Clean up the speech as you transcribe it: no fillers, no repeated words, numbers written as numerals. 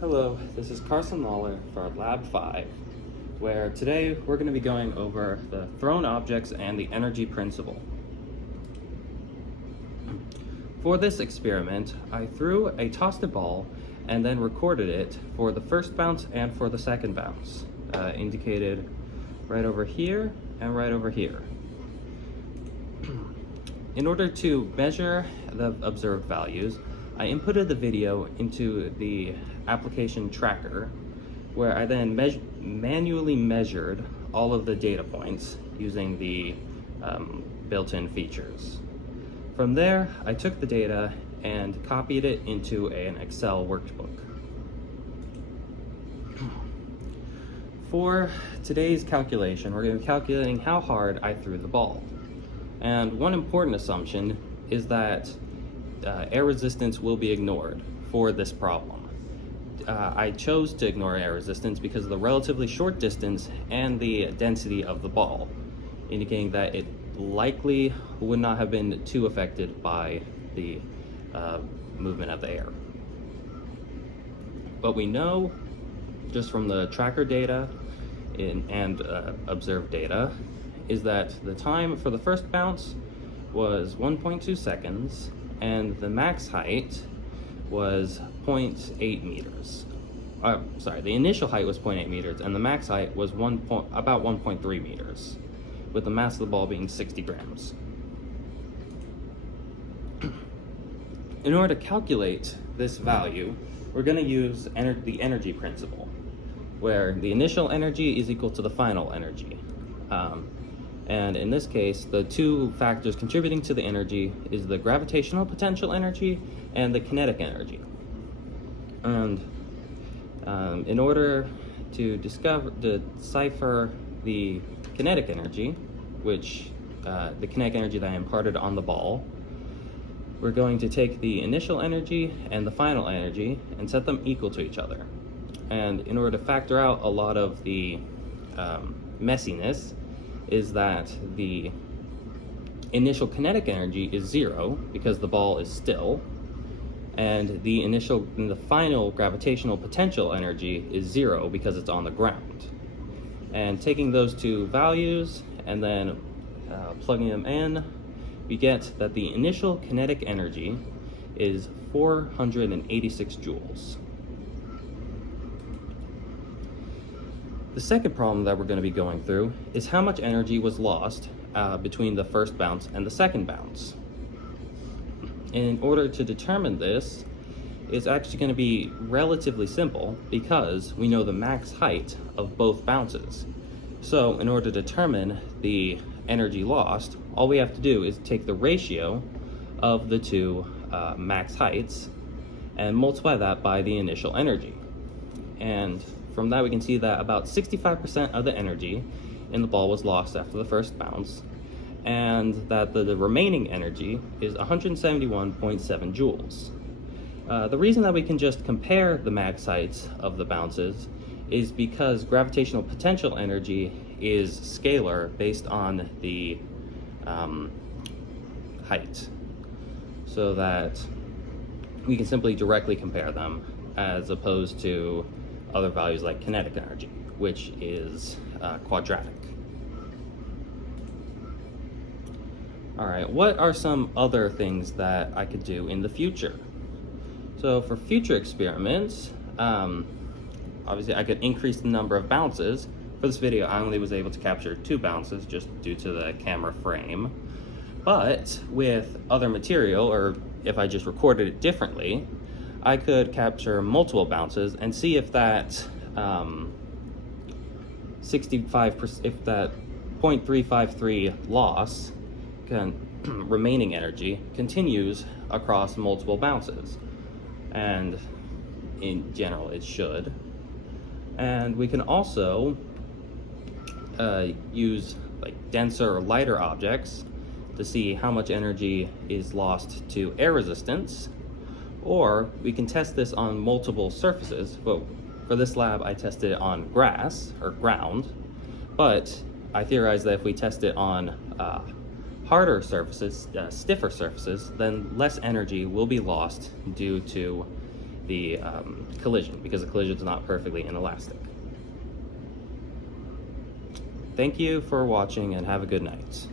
Hello, this is Carson Lawler for Lab05, where today we're going to be going over the thrown objects and the energy principle. For this experiment, I threw a tossed ball and then recorded it for the first bounce and for the second bounce, indicated right over here and right over here. In order to measure the observed values, I inputted the video into the application tracker, where I then manually measured all of the data points using the built-in features. From there, I took the data and copied it into an Excel workbook. For today's calculation, we're going to be calculating how hard I threw the ball. And one important assumption is that air resistance will be ignored for this problem. I chose to ignore air resistance because of the relatively short distance and the density of the ball, indicating that it likely would not have been too affected by the movement of the air. But we know just from the tracker data and observed data is that the time for the first bounce was 1.2 seconds and the max height was 0.8 meters. The initial height was 0.8 meters and the max height was about 1.3 meters, with the mass of the ball being 60 grams. In order to calculate this value, we're going to use the energy principle, where the initial energy is equal to the final energy. And in this case, the two factors contributing to the energy is the gravitational potential energy and the kinetic energy. And in order to decipher the kinetic energy, which the kinetic energy that I imparted on the ball, we're going to take the initial energy and the final energy and set them equal to each other. And in order to factor out a lot of the messiness, is that the initial kinetic energy is 0 because the ball is still, and the final gravitational potential energy is 0 because it's on the ground. And taking those two values and then plugging them in, we get that the initial kinetic energy is 486 joules. The second problem that we're going to be going through is how much energy was lost between the first bounce and the second bounce. And in order to determine this, it's actually going to be relatively simple because we know the max height of both bounces. So in order to determine the energy lost, all we have to do is take the ratio of the two max heights and multiply that by the initial energy. And from that we can see that about 65% of the energy in the ball was lost after the first bounce, and that the remaining energy is 171.7 joules. The reason that we can just compare the max heights of the bounces is because gravitational potential energy is scalar based on the height, so that we can simply directly compare them as opposed to other values like kinetic energy, which is quadratic. All right, what are some other things that I could do in the future? So for future experiments, obviously I could increase the number of bounces. For this video, I only was able to capture 2 bounces just due to the camera frame. But with other material, or if I just recorded it differently, I could capture multiple bounces and see if that 0.353 loss remaining energy continues across multiple bounces, and in general it should. And we can also use like denser or lighter objects to see how much energy is lost to air resistance, or we can test this on multiple surfaces. But for this lab I tested it on grass or ground, but I theorized that if we test it on harder surfaces, stiffer surfaces, then less energy will be lost due to the collision, because the collision is not perfectly inelastic. Thank you for watching and have a good night.